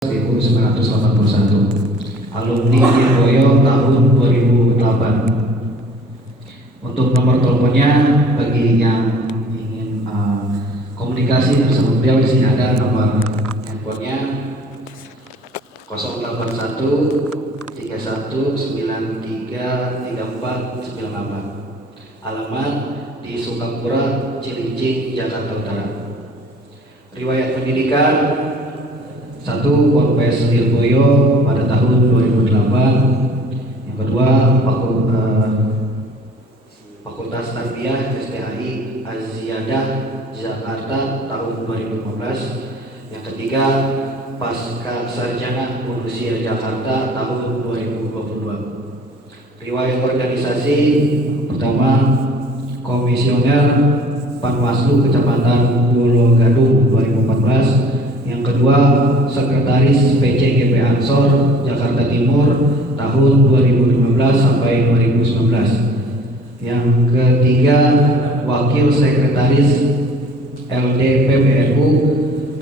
1981, alumni Lirboyo tahun 2008. Untuk nomor teleponnya bagi yang ingin komunikasi bersama beliau, di sini ada nomor handphonenya 081 31 93 34 98. Alamat di Sukamura, Cilincing, Jakarta Utara. Riwayat pendidikan 1. Ponpes Lirboyo pada tahun 2008. Yang kedua, Fakultas Tarbiyah STAI Az-Ziyadah Jakarta tahun 2015. Yang ketiga, Pasca Sarjana Unusia Jakarta tahun 2022. Riwayat organisasi pertama, Komisioner Panwaslu Kecamatan Pulau Gadung 2014. Yang kedua, Sekretaris PCGP Ansor Jakarta Timur tahun 2015 sampai 2019. Yang ketiga, Wakil Sekretaris LD PBNU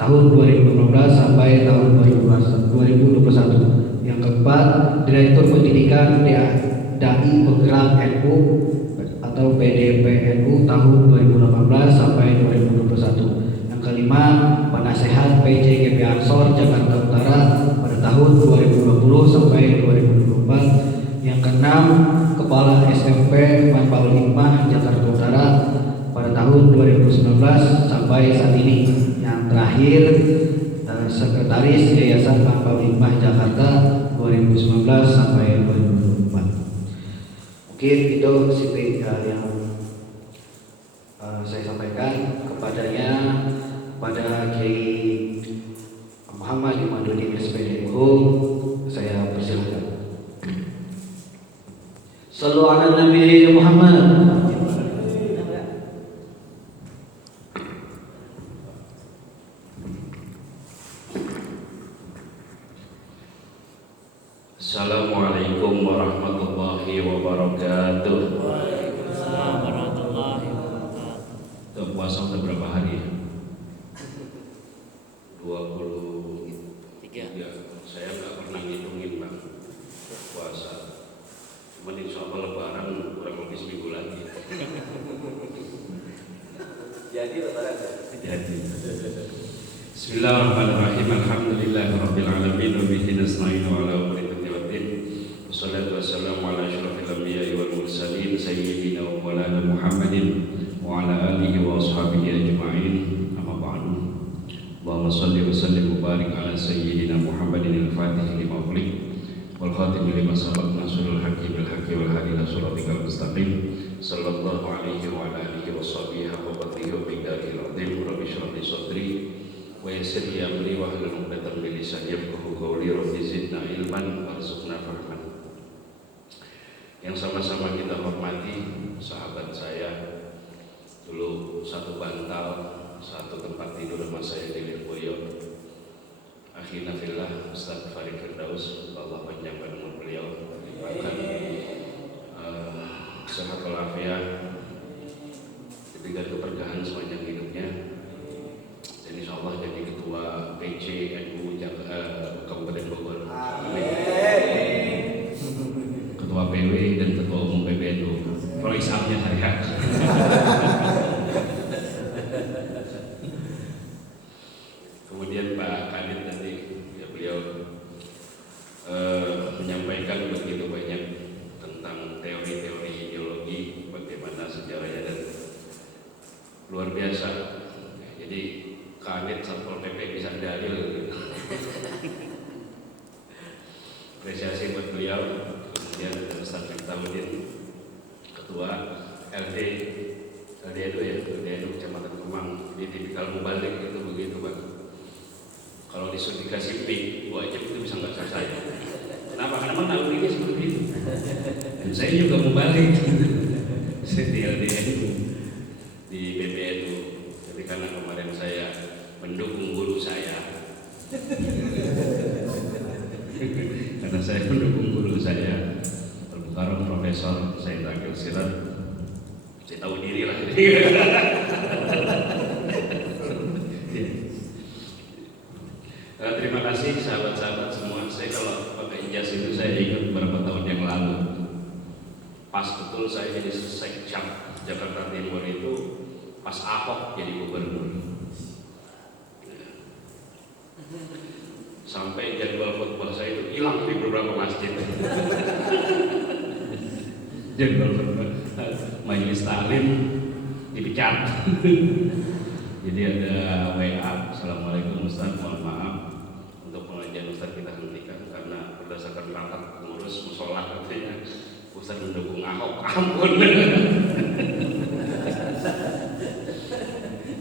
tahun 2015 sampai tahun 2021. Yang keempat, Direktur Pendidikan Dai Penggerak NU atau PDPNU tahun 2018 sampai 2021. Yang kelima, Penasehat PCGP Ansor Jakarta Utara pada tahun 2020 sampai 2024. Yang keenam, Kepala SMP Manfaul Hikmah Jakarta Utara pada tahun 2019 sampai saat ini. Yang terakhir, Sekretaris Yayasan Manfaul Hikmah Jakarta 2019 sampai 2024. Mungkin itu sipil yang saya sampaikan kepadanya, pada Kiai Muhammad Imaduddin SPDMU. Saya persilakan. Sallu ala Nabi Muhammad. Assalamualaikum warahmatullahi wabarakatuh. Waalaikumsalam warahmatullahi wabarakatuh. Puasa udah berapa hari? 23. Saya nggak pernah ngitungin bang puasa. Cuman insya Allah Lebaran kurang lebih seminggu lagi. Jadi lebaran ya? Jadi. Bismillahirrahmanirrahim. Alhamdulillahirabbil alamin wa bihi nasta'inu ala umuri dunya waddin. Wassalatu wassalamu ala asyrafil anbiya'i wal mursalin sayyidina wa maulana Muhammadin wa ala alihi wa ashabihi ajma'in. Amma ba'du. Allahumma shalli wa sallim wa barik ala sayyidina Muhammadin al-Fatih lima ughliq wal khatim lima sabaq nasrul haqqi bil haqqi wal hadi ila siratikal mustaqim. Sallallahu alaihi wa ala alihi wa sahbihi haqqa qadrihi wa miqdarihil azim. Rabbi shrah li sadri wa yassir li amri wa hlul 'uqdatam min lisani yafqahu qawli. Rabbi zidna ilman warzuqna fahman. Yang sama-sama kita hormati sahabat saya, dulu satu bantal, satu tempat tidur sama saya di Lirboyo, akhina fillah, Ustaz Farid Firdaus. Allah panjangkan umur beliau, diberikan sehat walafiat, diberikan keberkahan sepanjang hidupnya, dan insya Allah jadi ketua PC NU Kabupaten Bogor. Amin. Ketua PW dan ketua umum PBNU. Kalau Islamnya saya. Kemudian Pak Kadit tadi ya, beliau menyampaikan begitu banyak tentang teori-teori ideologi, bagaimana sejarahnya, dan luar biasa. Jadi Kadit Satpol PP bisa dalil. Apresiasi buat beliau. Kemudian Ustaz Miftahudin, ketua LDNU ya, LDNU Kecamatan Kemang. Di tipikal mubalik itu begitu Pak. Kalau disuruh dikasih pik wajib itu bisa nggak selesai. Kenapa? Karena memang ini seperti itu. Dan saya juga mubalik. Saya di LDNU, di PBNU. Jadi karena kemarin saya mendukung guru saya. Karena saya mendukung guru saya, Al-Mukarram Profesor Said Akil Siraj. Saya tahu diri lah. Terima kasih kasih sahabat-sahabat semua. Saya kalau pakai jas itu saya ingat beberapa tahun yang lalu. Pas betul saya jadi sekcap Jakarta Timur itu pas Ahok jadi gubernur. Sampai jadwal khutbah saya itu hilang di beberapa masjid. Jadwal khutbah majelis taklim dipecat. Jadi ada WA, Assalamualaikum Ustaz, mohon maaf untuk pengajian Ustaz kita hentikan karena berdasarkan rapat pengurus musola katanya Ustaz mendukung Ahok. Ampun.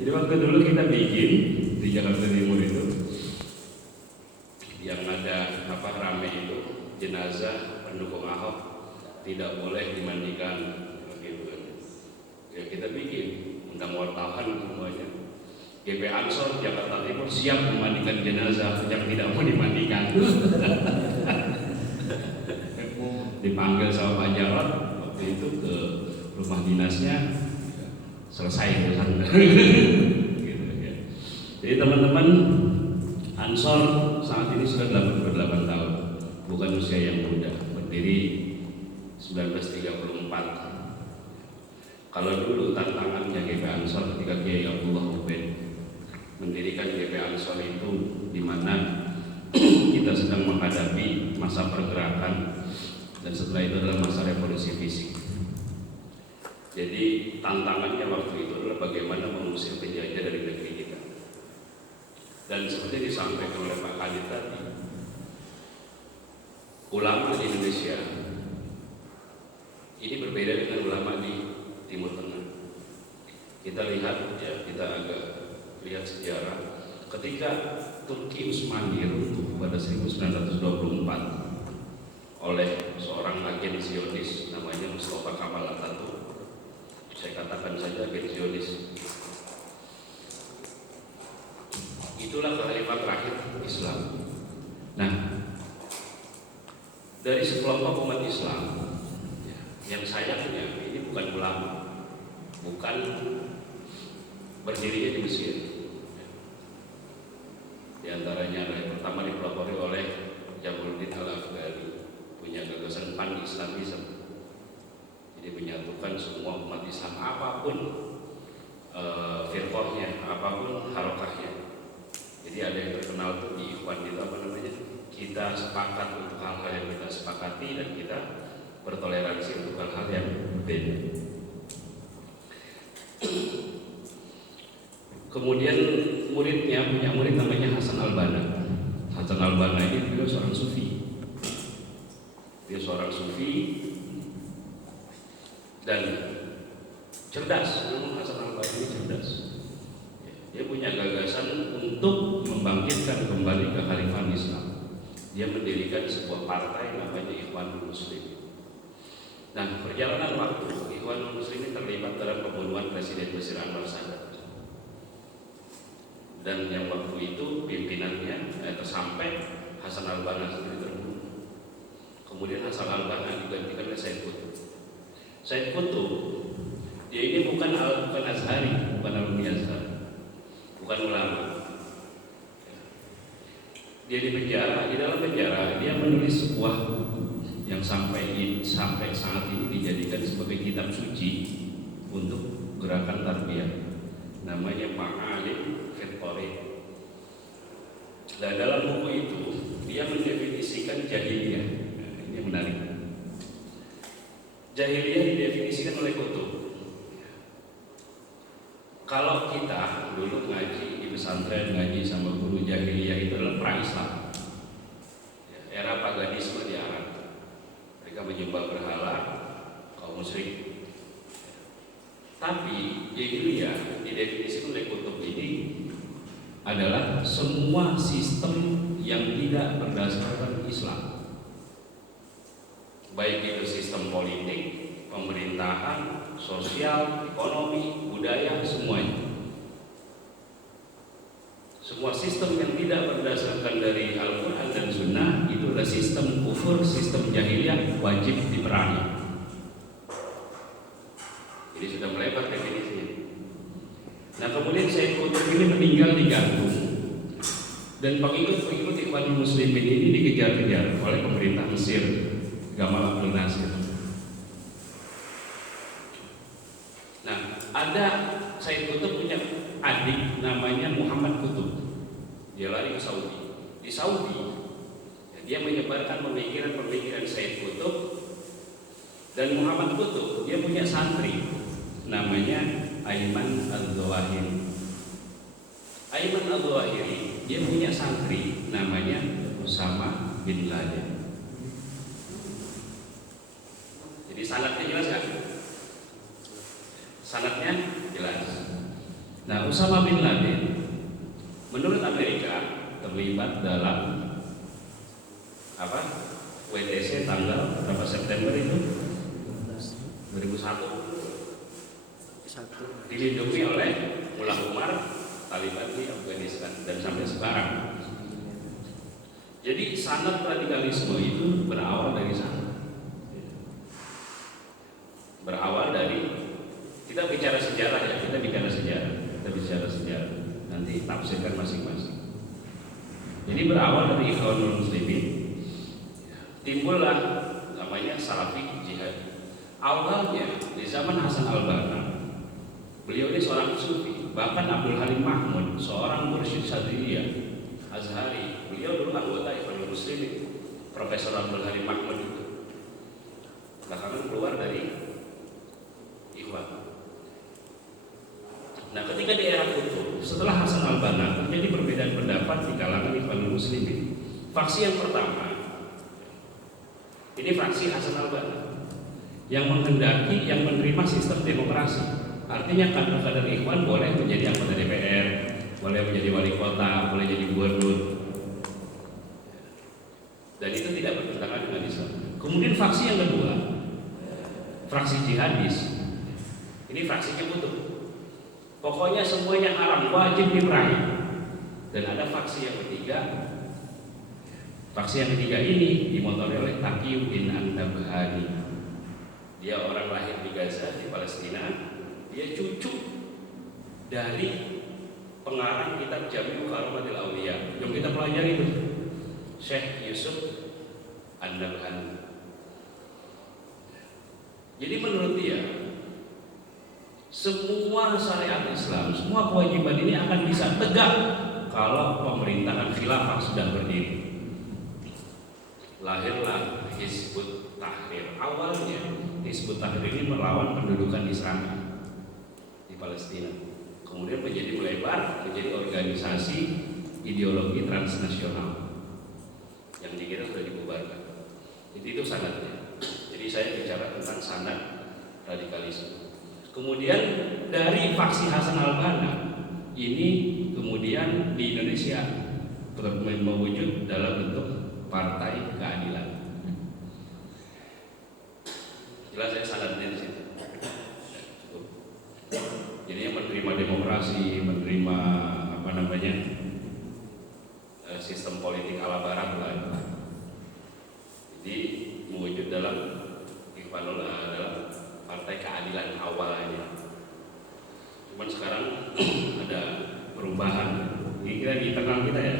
Jadi waktu dulu kita bikin di Jakarta Timur itu yang ada rame itu jenazah pendukung Ahok tidak boleh dimandikan gitu kan. Ya kita bikin undang wartawan semuanya. GP Ansor Jakarta Timur siap memandikan jenazah yang tidak mau dimandikan. Dipanggil sama Pak Jarod waktu itu ke rumah dinasnya, selesai urusan. Gitu, ya. Jadi teman-teman, Ansor saat ini sudah 88 tahun, bukan usia yang muda, berdiri 1934. Kalau dulu tantangannya GP Ansor ketika Kiai Abdullah Ubed mendirikan GP Ansor itu di mana kita sedang menghadapi masa pergerakan dan setelah itu adalah masa revolusi fisik. Jadi tantangannya waktu itu adalah bagaimana mengusir penjajah dari negeri kita. Dan seperti disampaikan oleh Pak Khalid tadi, ulama di Indonesia ini berbeda dengan ulama di Timur Tengah. Kita lihat ya, kita agak lihat sejarah ketika Turki Utsmani runtuh pada 1924 oleh seorang agen Zionis namanya Mustafa Kemal Atatürk. Saya katakan saja agen Zionis. Itulah khalifah terakhir Islam. Nah, dari sekelompok umat Islam yang sayangnya ini bukan ulama, bukan berdirinya di Mesir. Di antaranya yang pertama dipelopori oleh Jamaluddin Al-Afghani, punya gagasan pan-Islamisme. Jadi menyatukan semua umat Islam apapun firqahnya, apapun harokahnya. Jadi ada yang terkenal tuh di Ikhwan itu kita sepakat untuk hal-hal yang kita sepakati dan kita bertoleransi untuk hal-hal yang berbeda. Kemudian muridnya punya murid namanya Hasan Al-Banna. Hasan Al-Banna ini beliau seorang sufi. Dia seorang sufi dan cerdas. Memang Hasan Al-Banna ini cerdas. Dia punya gagasan untuk membangkitkan kembali kekhalifahan Islam. Dia mendirikan sebuah partai namanya Ikhwanul Muslimin. Nah, perjalanan waktu Ikhwanul Muslimin terlibat dalam pembunuhan Presiden Bashir Anwar Sadat. Dan yang waktu itu pimpinannya sampai Hasan Al-Banna sendiri terbunuh. Kemudian Hasan Al-Banna digantikan oleh Said Qutb. Said Qutb dia ini bukan Azhari, bukan alumni Azhar, bukan ulama. Dia di penjara, di dalam penjara dia menulis sebuah buku yang sampai saat ini dijadikan sebagai kitab suci untuk gerakan tarbiyah. Namanya Ma'alim fil Qorib. Dan dalam buku itu dia mendefinisikan jahiliyah. Nah, ini menarik. Jahiliyah didefinisikan oleh Qutb. Kalau kita dulu ngaji di pesantren, ngaji sama guru, jahiliyah itu adalah pra-Islam. Era paganisme di Arab. Mereka menyembah berhala, kaum musyrik. Tapi jahiliyah didefinisikan oleh Qutb ini adalah semua sistem yang tidak berdasarkan Islam. Baik itu sistem politik, pemerintahan, sosial, ekonomi, budaya, semuanya. Semua sistem yang tidak berdasarkan dari Al-Quran dan Sunnah itu adalah sistem kufur, sistem jahiliyah, wajib diperangi. Jadi sudah melebar definisinya. Nah kemudian Said Qutb ini meninggal digantung Dan pengikut-pengikut Ikhwanul Muslimin ini dikejar-kejar oleh pemerintah Mesir, Gamal Abdel Nasir. Nah, ada Said Qutb punya adik namanya Muhammad Qutb. Dia lari ke Saudi. Di Saudi, dia menyebarkan pemikiran-pemikiran Said Qutb. Dan Muhammad Qutb, dia punya santri namanya Ayman Al-Zawahiri. Ayman Al-Zawahiri, dia punya santri namanya Usama bin Laden. Jadi sanadnya jelas kan? Sanadnya jelas. Nah, Usama bin Laden menurut Amerika terlibat dalam apa? WTC tanggal berapa September itu? 2001. Dilindungi oleh Mullah Umar Taliban di Afghanistan dan sampai sekarang. Jadi sanad radikalisme itu berawal dari sana. Berawal dari, kita bicara sejarah ya, kita bicara sejarah. Nanti tafsirkan masing-masing. Jadi berawal dari Ikhwanul Muslimin, timbullah namanya Salafi Jihad. Awalnya di zaman Hasan Al-Banna, beliau ini seorang sufi. Bahkan Abdul Halim Mahmud, seorang mursyid Sadriyah Azhari, beliau dulu anggota Ikhwanul Muslimin. Profesor Abdul Halim Mahmud itu belakangan keluar dari Ikhwan. Nah, ketika di era Qutb, setelah Hasan Al-Banna, terjadi perbedaan pendapat di kalangan Ikhwanul Muslimin. Faksi yang pertama, ini fraksi Hasan Al-Banna, yang menghendaki, yang menerima sistem demokrasi. Artinya kader-kader Ikhwan boleh menjadi anggota DPR, boleh menjadi wali kota, boleh jadi gubernur, dan itu tidak bertentangan dengan Islam. Kemudian faksi yang kedua, fraksi jihadis. Ini fraksinya Qutb. Pokoknya semuanya haram, wajib diperangi. Dan ada faksi yang ketiga. Faksi yang ketiga ini dimotori oleh Taqiyuddin An-Nabhani. Dia orang lahir di Gaza, di Palestina. Dia cucu dari pengarang kitab Jami' Karomatil Auliya yang kita pelajari itu, Syekh Yusuf An-Nabhani. Jadi menurut dia, semua syariat Islam, semua kewajiban ini akan bisa tegak kalau pemerintahan khilafah sudah berdiri. Lahirlah Hizbut Tahrir. Awalnya Hizbut Tahrir ini melawan pendudukan Islam di Palestina. Kemudian menjadi melebar menjadi organisasi ideologi transnasional yang dikira sudah dibubarkan. Jadi itu sanadnya. Jadi saya bicara tentang sanad radikalisme. Kemudian dari faksi Hasan Al-Banna ini kemudian di Indonesia mewujud dalam bentuk Partai Keadilan. Jelas saya sanadnya di situ. Jadi yang menerima demokrasi, menerima sistem politik ala Barat lah. Jadi mewujud dalam dalam Partai Keadilan awalnya. Cuman sekarang ada perubahan. Ini kita di internal kita ya.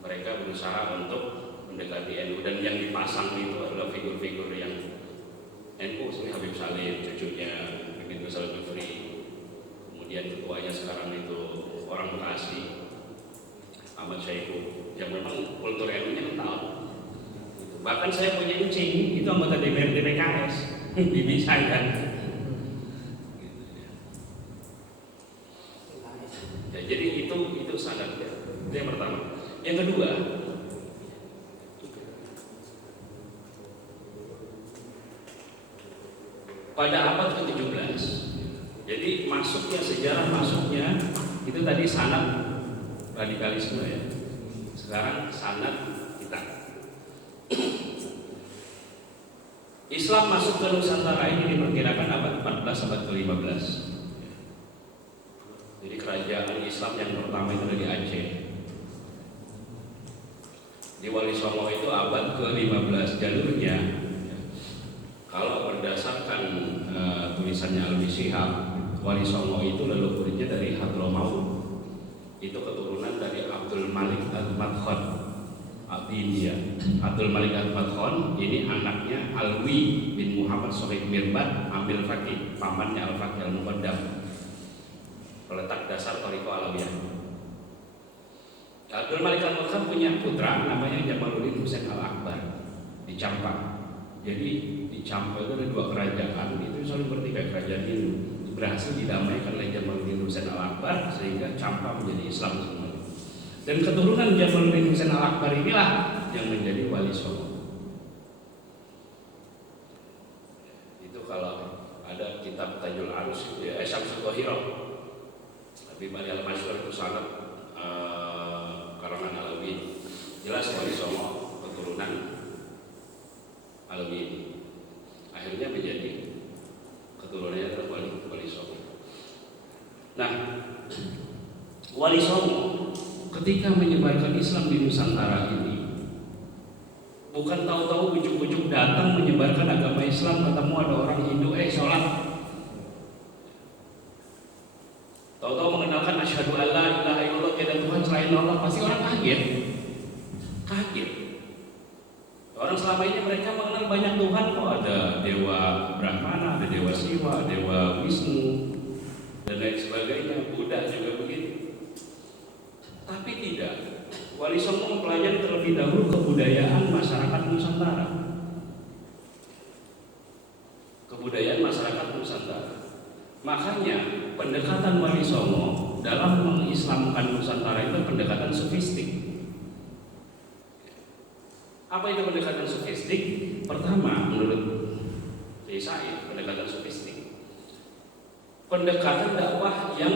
Mereka berusaha untuk mendekati NU dan yang dipasang itu adalah figur-figur yang NU seperti Habib Salim, cucunya Habib Salim Jufri. Kemudian ketuanya sekarang itu orang Bekasi, Ahmad Syaihu, yang memang kultur NU-nya kental. Bahkan saya punya kucing, itu anggota DPRD PKS, dibisakan. Ya, jadi itu sanadnya. Itu yang pertama. Yang kedua, pada abad ke-17, jadi sejarah masuknya itu tadi sanad radikalisme ya. Sekarang sanad kita. Islam masuk ke Nusantara ini diperkirakan abad 14 abad ke-15. Jadi kerajaan Islam yang pertama itu dari Aceh. Di Wali Songo itu abad ke-15 jalurnya. Kalau berdasarkan tulisannya Alwi Shihab, Wali Songo itu leluhurnya dari Hadramaut. itu keturunan dari Abdul Malik Al-Madkhon di India. Abdul Malik Al-Madkhon ini anaknya Alwi bin Muhammad Sohib Mirbat Ambil Faqih, pamannya Al-Faqih Al-Muqaddam, peletak dasar Thariqah Alawiyah. Abdul Malik Al-Madkhon punya putra namanya Jamaluddin Husain Al-Akbar di Campa. Jadi di Campa itu ada dua kerajaan, itu saling bertikai. Kerajaan Hindu berhasil didamaikan oleh Jamaluddin Husain Al-Akbar sehingga Campa menjadi Islam semua. Dan keturunan Jamaluddin Husain Al-Akbar inilah yang menjadi wali songo. Itu kalau ada kitab Tajul Arus itu ya, Syamsul Qahirah, Habib Ali Al-Masyhur itu sangat karangan Alawi. Jelas wali songo keturunan Alawi. Akhirnya menjadi keturunannya adalah wali songo. Nah, wali songo ketika menyebarkan Islam di Nusantara ini, bukan tahu-tahu ujuk-ujuk datang menyebarkan agama Islam, ketemu ada orang Hindu, sholat. Tahu-tahu mengenalkan asyhadu alla ilaha illallah, tiada Tuhan selain Allah, pasti orang kaget. Orang selama ini mereka mengenal banyak Tuhan, kok ada dewa Brahmana, ada dewa Siwa, dewa Wisnu, dan lain sebagainya. Buddha juga begitu. Tapi tidak. Wali Songo mempelajari terlebih dahulu kebudayaan masyarakat Nusantara. Kebudayaan masyarakat Nusantara. Makanya pendekatan Wali Songo dalam mengislamkan Nusantara itu pendekatan sofistik. Apa itu pendekatan sofistik? Pertama, menurut saya pendekatan sofistik, pendekatan dakwah yang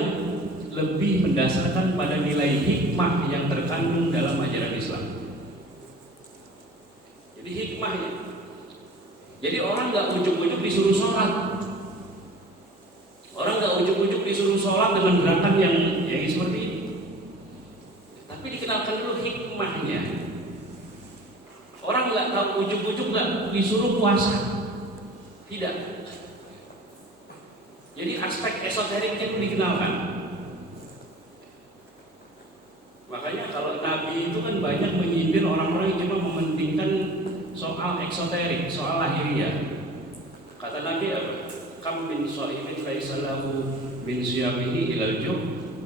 lebih mendasarkan pada nilai hikmah yang terkandung dalam ajaran Islam. Jadi hikmahnya, jadi orang nggak ujuk-ujuk disuruh sholat, orang nggak ujuk-ujuk disuruh sholat dengan gerakan yang seperti ini, tapi dikenalkan dulu hikmahnya. Orang nggak tahu ujuk-ujuk nggak disuruh puasa, tidak. Jadi aspek esoteriknya itu dikenalkan. Makanya kalau Nabi itu kan banyak menyindir orang-orang yang cuma mementingkan soal eksoterik, soal lahiriah. Kata Nabi apa? Kam min shaimin laisa lahu min siyamihi ilal ju'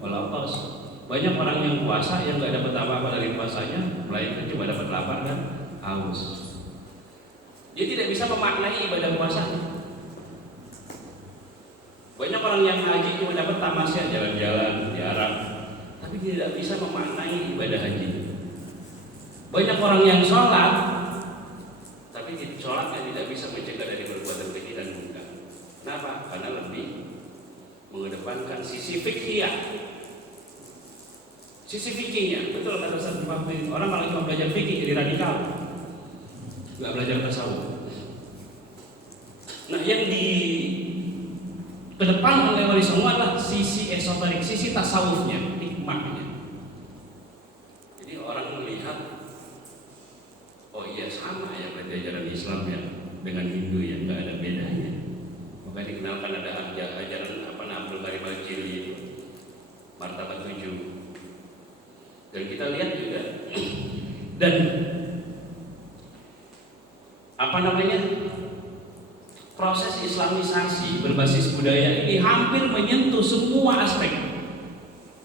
wal atas. Banyak orang yang puasa yang nggak dapat apa-apa dari puasanya, melainkan cuma dapat lapar dan haus. Dia tidak bisa memaknai ibadah puasanya. Banyak orang yang haji cuma dapat tamasya, jalan-jalan di Arab, tapi tidak bisa memaknai ibadah haji. Banyak orang yang sholat, tapi sholatnya tidak bisa mencegah dari perbuatan keji dan munkar. Kenapa? Karena lebih mengedepankan sisi fikih. Sisi fikihnya, betul kata Ustaz Muhammad. Orang kalau cuma belajar fikih jadi radikal, nggak belajar tasawuf. Nah, yang di kedepan oleh wali songo adalah sisi esoterik, sisi tasawufnya, hikmahnya. Jadi orang melihat, oh iya sama ya berarti ajaran Islam ya dengan Hindu ya, nggak ada bedanya. Makanya dikenalkan ada ajaran Abdul Karim Al-Jili, martabat 7. Dan kita lihat juga dan proses Islamisasi berbasis budaya ini hampir menyentuh semua aspek,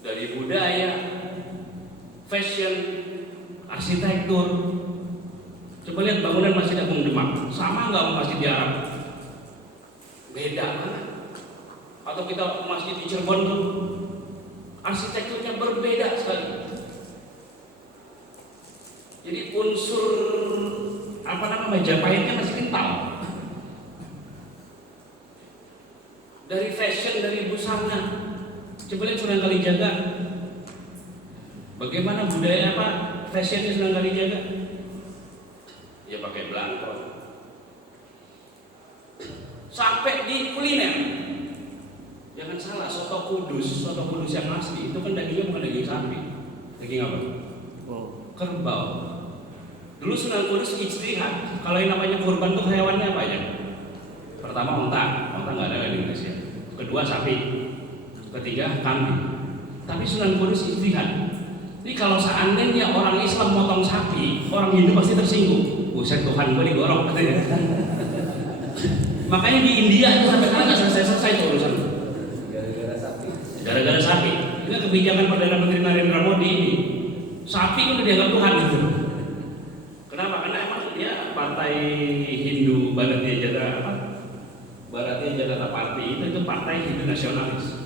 dari budaya, fashion, arsitektur. Coba lihat bangunan Masjid Agung Demak, sama nggak masjid di Arab? Beda banget. Atau kita masjid di Cirebon tuh arsitekturnya berbeda sekali. Jadi unsur Majapahitnya masih kental. Dari fashion, dari busana. Coba lihat Sunan Kalijaga. Bagaimana budaya fashionnya Sunan Kalijaga? Ya pakai belangkon. Sampai di kuliner. Jangan salah, soto kudus yang asli itu kan dagingnya bukan daging sapi. Daging apa? Kerbau. Dulu Sunan Kudus ijtihad. Kalau yang namanya kurban tuh hewannya apa aja? Pertama onta nggak ada di Indonesia. Kedua sapi. Ketiga kambing. Tapi Sunan Kudus ijtihad. Jadi kalau seandainya orang Islam motong sapi, orang Hindu pasti tersinggung. Buset, Tuhan gue digorok katanya. Makanya di India itu sampai sekarang nggak selesai itu urusan. Gara-gara sapi. Ini kebijakan Perdana Menteri Narendra Modi ini. Sapi udah dianggap Tuhan gitu. Kenapa? Karena emang dia partai Hindu Bharatiya Janata Party itu partai Hindu nasionalis.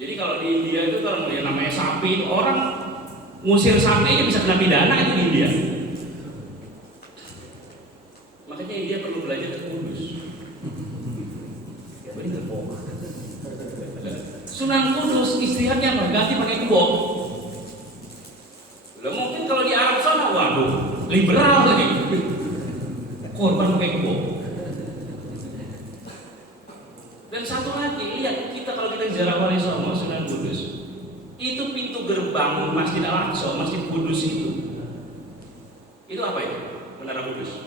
Jadi kalau di India itu kalau yang namanya sapi, orang ngusir sapi aja bisa kena pidana itu di India. Makanya India perlu belajar ke Kudus. Sunan Kudus istihadnya apa? Ganti pakai kebo. Lah mungkin kalau di Arab sana, waduh, liberal lagi. Korban pakai kebo. Dan satu lagi, lihat kita kalau kita ziarah Wali Songo Sunan Kudus, itu pintu gerbang Masjid Al-Aqsa, Masjid Kudus itu apa itu? Menara Kudus.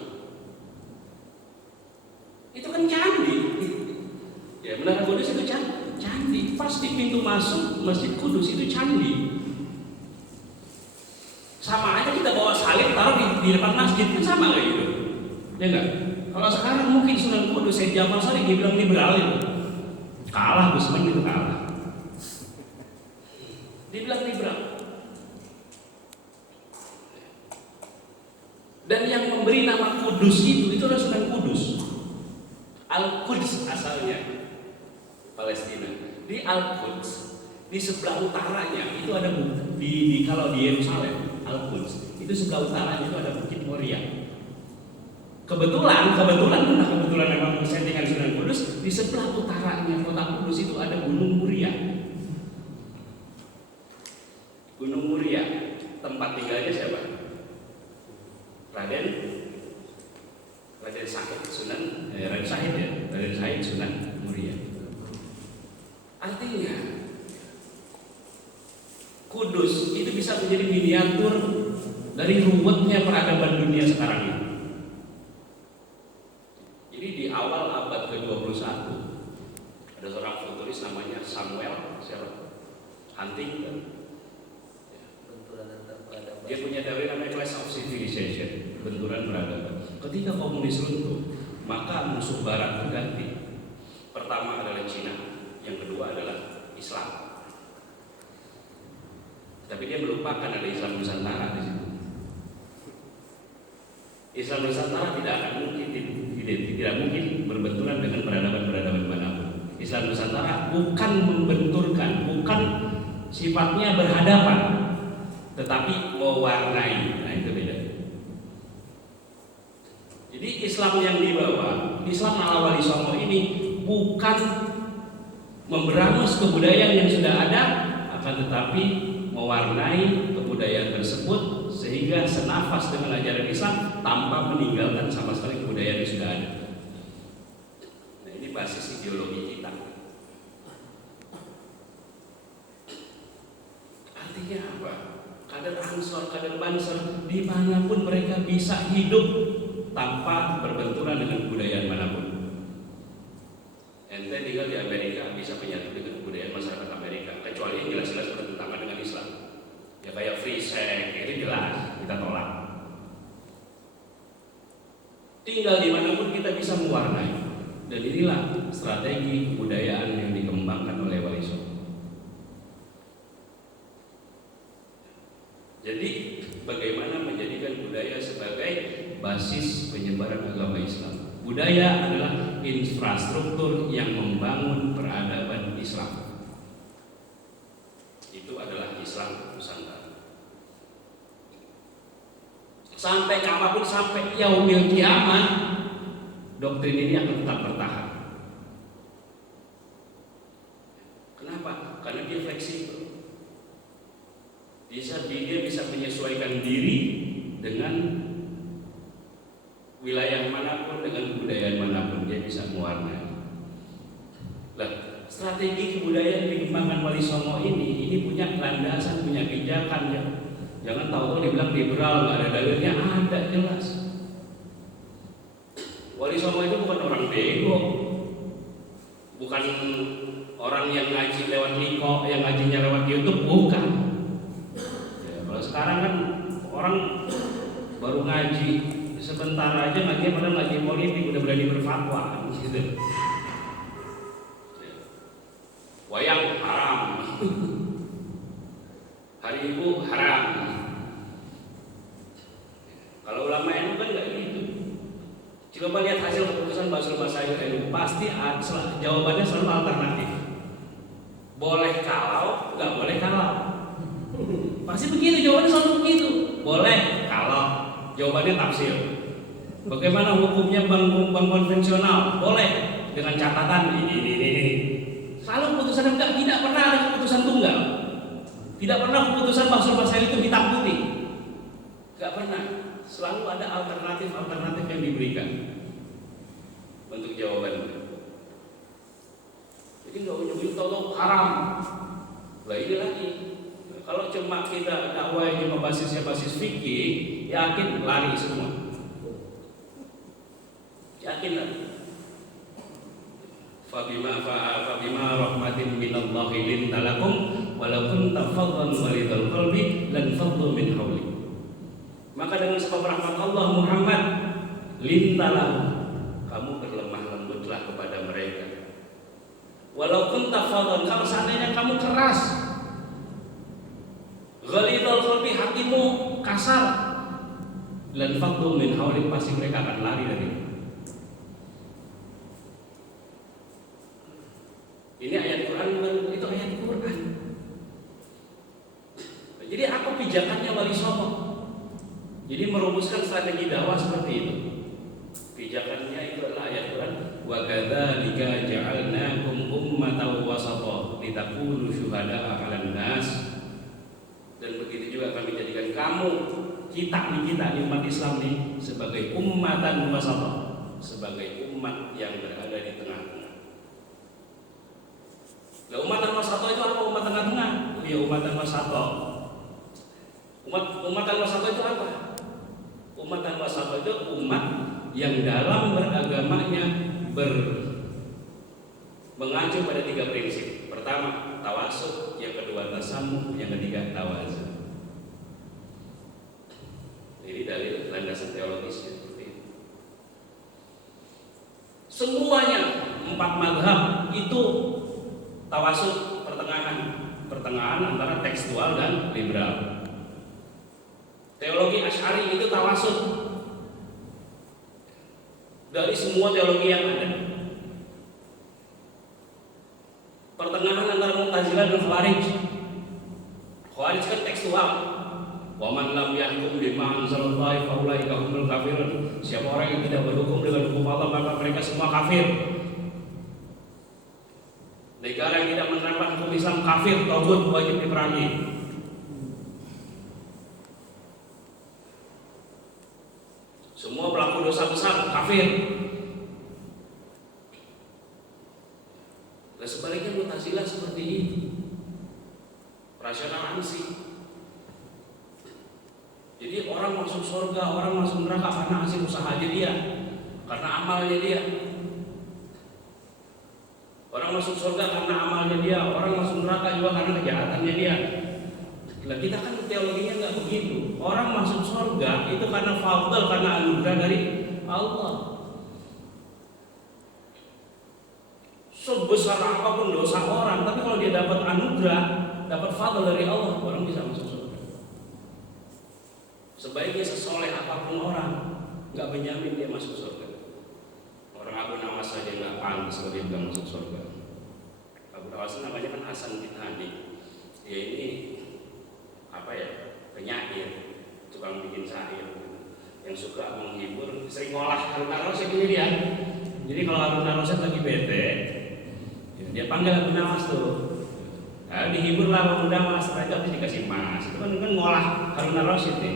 Itu kan candi. Ya, Menara Kudus itu candi. Pas di pintu masuk Masjid Kudus itu candi. Sama aja kita bawa salib taruh di depan masjid kan sama kayak gitu. Ya enggak? Kalau sekarang mungkin Sunan Kudus Syed Jamal Sadiq dibilang liberal itu. Kalah Gusman itu kalah. Dibilang liberal. Dan yang memberi nama Kudus itu adalah Sunan Kudus. Al-Quds asalnya Palestina. Di Al-Quds di sebelah utaranya itu ada kalau di Yerusalem Al-Quds itu sebelah utaranya itu ada Bukit Moria. Kebetulan memang settingan Sunan Kudus di sebelah utaranya kota Kudus itu ada Gunung Muria. Gunung Muria tempat tinggalnya siapa? Raden Sahid Sunan Muria. Artinya Kudus itu bisa menjadi miniatur dari ruwetnya peradaban dunia sekarang ini. Jadi di awal abad ke-21 ada seorang futuris namanya Samuel Huntington. Dia punya teori namanya Clash of Civilization, benturan peradaban. Ketika komunis runtuh, maka musuh barat berganti. Pertama adalah Cina, yang kedua adalah Islam. Tapi dia melupakan ada Islam Nusantara di situ. Islam Nusantara tidak mungkin berbenturan dengan peradaban manapun. Islam Nusantara bukan membenturkan, bukan sifatnya berhadapan, tetapi mewarnai. Nah itu beda. Jadi Islam yang dibawa, Islam ala Wali Songo ini bukan memberangus kebudayaan yang sudah ada, akan tetapi mewarnai kebudayaan tersebut sehingga senafas dengan ajaran Islam tanpa meninggalkan sama sekali kebudayaan yang sudah ada. Nah ini basis ideologi kita. Artinya apa? Kader Ansor, kader Banser, dimanapun mereka bisa hidup tanpa berbenturan dengan kebudayaan manapun. Ente tinggal di Amerika bisa menyatu dengan kebudayaan masyarakat Amerika, kecuali yang jelas-jelas bertentangan dengan Islam. Ya kayak free sex, itu jelas kita tolak. Tinggal dimanapun kita bisa mewarnai. Dan inilah strategi kebudayaan yang dikembangkan oleh Wali Songo. Jadi bagaimana menjadikan budaya sebagai basis penyebaran agama Islam? Budaya adalah infrastruktur yang membangun peradaban Islam. Itu adalah Islam Nusantara. Sampai kapanpun, sampai yaumil kiamat, doktrin ini akan tetap bertahan. Kenapa? Karena dia fleksibel. Dia bisa menyesuaikan diri dengan wilayah manapun, dengan kebudayaan manapun, dia bisa mewarnai. Nah, strategi kebudayaan yang dikembangkan Wali Songo ini punya landasan, punya pijakan ya. Jangan tahu dibilang liberal, nggak ada dalilnya, ada jelas. Wali Songo itu bukan orang bego, bukan orang yang ngaji lewat lingkop. Orang baru ngaji sebentar aja ngaji, padahal ngaji politik udah berani berfatwa gitu. Wayang haram, hari ibu haram. Kalau ulama NU kan nggak gitu. Coba lihat hasil keputusan Basul Masail NU, pasti jawabannya selalu alternatif. Boleh kalau, nggak boleh kalau. Pasti begitu, jawabannya selalu begitu. Boleh kalau, jawabannya tafsir. Bagaimana hukumnya bank konvensional? Boleh dengan catatan ini. Selalu keputusan enggak, tidak pernah ada keputusan tunggal. Tidak pernah keputusan Basul Masail itu hitam putih. Enggak pernah. Selalu ada alternatif yang diberikan untuk jawabannya. Jadi nggak ujung-ujung tahu haram. Lah ini lagi. Kalau cuma kita dakwah cuma basis fikih, yakin lari semua. Yakin lari. Fabima rahmatin minallahi lintalakum walau kunta faddan ghalidhal qalbi lan faddu min hawlik. Maka dengan sebab rahmat Allah Muhammad, lintalah kamu berlemah lembutlah kepada mereka. Walau kunta faddan, kalau seandainya kamu keras, ghalidhal qalbi, hatimu kasar, lan faddu min hawlik, pasti mereka akan lari darimu. Ini ayat Quran, itu ayat Quran. Jadi apa pijakannya Wali Songo? Jadi merumuskan strategi dakwah seperti itu. Pijakannya itu adalah ayat Quran, wa kadzalika ja'alnakum ummatan wasata litakunu syuhada'a 'alan nas. Dan begitu juga kami jadikan kamu, kita nih umat Islam nih sebagai ummatan wasata, sebagai umat yang berada di tengah-tengah. Lah umatan wasata itu apa? Umat tengah-tengah. Ya umatan wasata. Umatan wasata itu apa? Umatan wasata itu umat yang dalam beragamanya mengacu pada 3 prinsip. Pertama, tawasud, yang kedua tasamuh, yang ketiga tawazun. Ini dalil landasan teologisnya seperti itu. Semuanya 4 mazhab itu tawasud, pertengahan antara tekstual dan liberal. Teologi Asy'ari itu tawasud dari semua teologi yang ada. Pertengahan antara Mu'tazilah dan Khawarij. Khawarij kan tekstual. Wa man lam yahkum bima anzalallahu fa ulaika humul kafirun. Siapa orang yang tidak berhukum dengan hukum Allah maka mereka semua kafir. Negara yang tidak menerapkan hukum Islam kafir, taghut, wajib diperangi. Semua pelaku dosa besar kafir. Dan sebaliknya Mu'tazilah seperti itu, rasional ansih. Jadi orang masuk surga, orang masuk neraka karena hasil usahanya dia, karena amalnya dia. Orang masuk surga karena amalnya dia, orang masuk neraka juga karena kejahatannya dia. Nah, kita kan teologinya nggak begitu. Orang masuk surga itu karena fadl, karena anugerah dari Allah. Sebesar apapun dosa orang, tapi kalau dia dapat anugerah, dapat fadl dari Allah, orang bisa masuk surga. Sebaiknya sesoleh apapun orang, nggak menjamin dia masuk surga. Orang Abu Nawas saja nggak pantas kalau dia bilang masuk surga. Abu Nawas namanya kan Hasan bin Hadi. Dia ini penyair, tukang bikin syair, yang suka menghibur, sering ngolah Harun Ar-Rasyid ini dia. Jadi kalau Harun Ar-Rasyid lagi bete, dia panggil Abu Nawas tuh. Nah, dihiburlah Abu Nawas, mereka habis dikasih emas. Itu kan ngolah Harun Ar-Rasyid nih.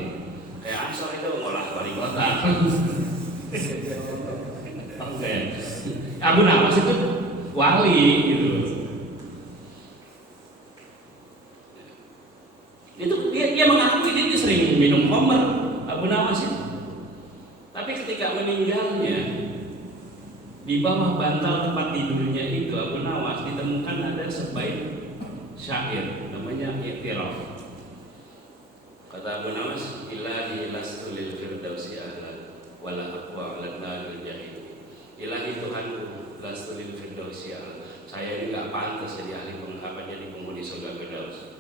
Kayak Ansor itu ngolah wali kota. Abu Nawas itu wali gitu. Itu dia mengakui dia sering minum khamr, Abu Nawas itu. Tapi ketika meninggalnya, di bawah bantal tempat tidurnya itu Abu Nawas ditemukan ada sebaik syair namanya I'tiraf. Kata Abu Nawas, Ilahi lastu lil firdausi ahlan wala aqwa 'alan naril jahim. Ilahi Tuhanku, lastu lil firdausi ahlan. Saya ini enggak pantas jadi ahli jadi penghuni surga Firdaus.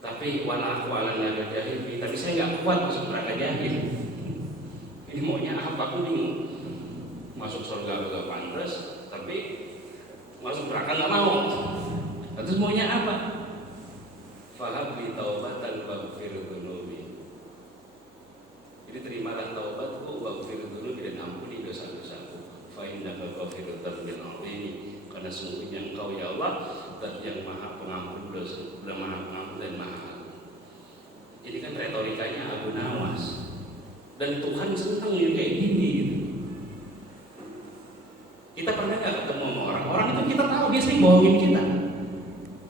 Tapi wala aqwa 'alan naril jahim, tapi saya enggak kuat masuk neraka jahim. Ini maunya apa? Aku bingung. Masuk surga enggak pantas, tapi masuk neraka enggak mau. Terus maunya apa? Fahabli taubatan waghfir dzunubi. Jadi terimalah taubatku waghfir dzunubi, dan ampuni dosa-dosaku. Fa innaka ghafirud dzambil azim. Karena sungguhnya Engkau ya Allah Zat yang Maha Pengampun dosa, Maha Pengampun dan Maha Agung. Jadi kan retorikanya Abu Nawas. Dan Tuhan senang yang kayak gini gitu. Kita pernah nggak ketemu sama orang? Orang itu kita tahu dia sering bohongin kita.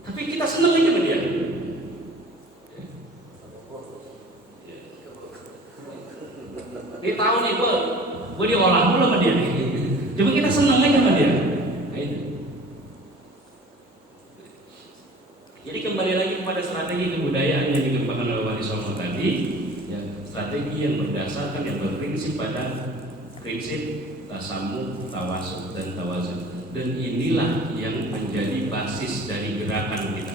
Tapi kita senang aja sama dia. Dia tahu nih gue diolah dulu sama dia nih. Cuma kita senang aja sama dia. Jadi kembali lagi kepada strategi kebudayaan yang dikembangkan oleh Wali Songo tadi, ya, strategi yang berdasarkan yang berprinsip pada prinsip tasamuh, tawasud dan tawazun. Dan inilah yang menjadi basis dari gerakan kita.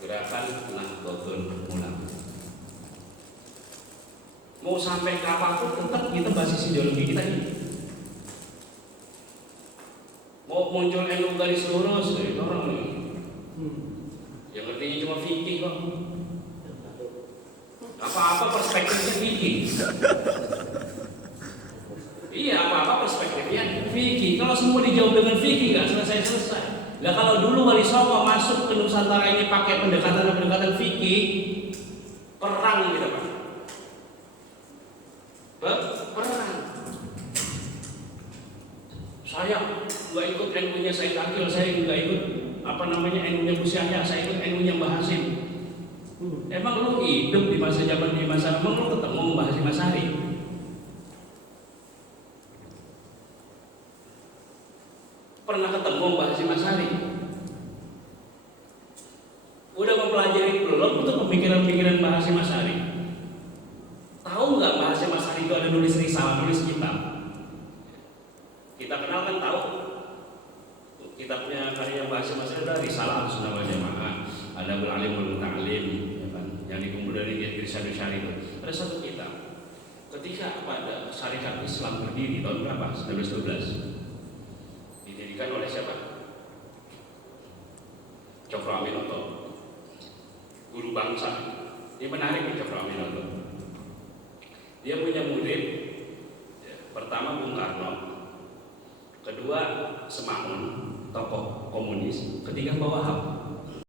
Gerakan Nahdlatul Ulama. Mau sampai kapanpun tetap kita basis ideologi kita ini. Mau muncul NU garis lurus, orang nih. Yang artinya cuma fikih kok. Apa-apa perspektifnya fikih. Iya, apa-apa perspektifnya fikih. Kalau semua dijawab dengan fikih nggak selesai-selesai. Nah kalau dulu Wali Songo masuk ke Nusantara ini pakai pendekatan fikih, perang gitu Pak. Perang. Saya nggak ikut NU-nya Said Akil, saya nggak ikut NU-nya Gus Yahya, saya ikut NU-nya Mbah Hasim. Emang lu hidup di masa emang lu ketemu Mbah Hasim Asy'ari? Pernah ketemu Mbah Hasim Asy'ari? Udah mempelajari belum untuk pemikiran-pemikiran Mbah Hasim Asy'ari? Tahu nggak Mbah Hasim Asy'ari itu ada nulis risalah, nulis kitab? Kita kenal kan tahu? Kitabnya karya Mbah Hasim Asy'ari ada Risalah Ahlussunnah wal Jamaah, Adabul Alim wal Muta'allim, ya kan? Yang dikumpul dari Irsyadus Syari itu. Ada satu kitab. Ketika pada syarikat Islam berdiri tahun berapa? 1912. Didirikan oleh siapa? Cokro Aminoto, guru bangsa. Ini menarik nih Cokro Aminoto. Dia punya murid, pertama Bung Karno, kedua Semaun, tokoh komunis, ketiga Mbah Wahab.